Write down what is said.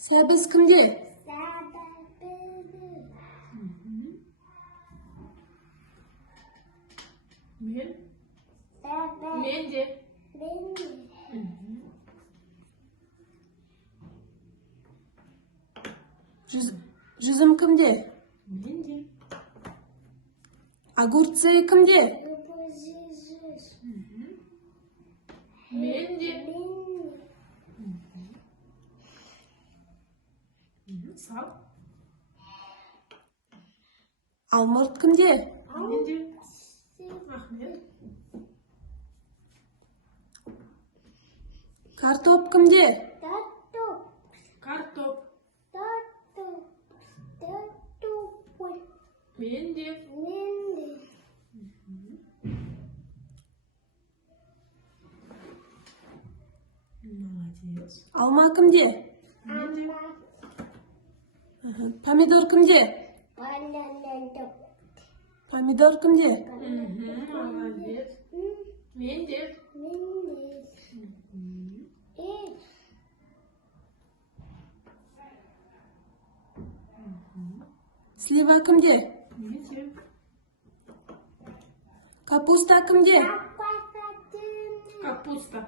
Сәбіз кімде? Мен? Менде. Жүзім кімде? Менде. Огурцы кімде? Менде. Сал. Алмұрт кімде? Менде. Ахмет. Картоп кімде? Картоп. Менде. Молодец. Алма кімде? Менде. Помидор кімде? Помидор кімде? Молодец. Менде. Слива кімде? Менде. Капуста кімде? Капуста.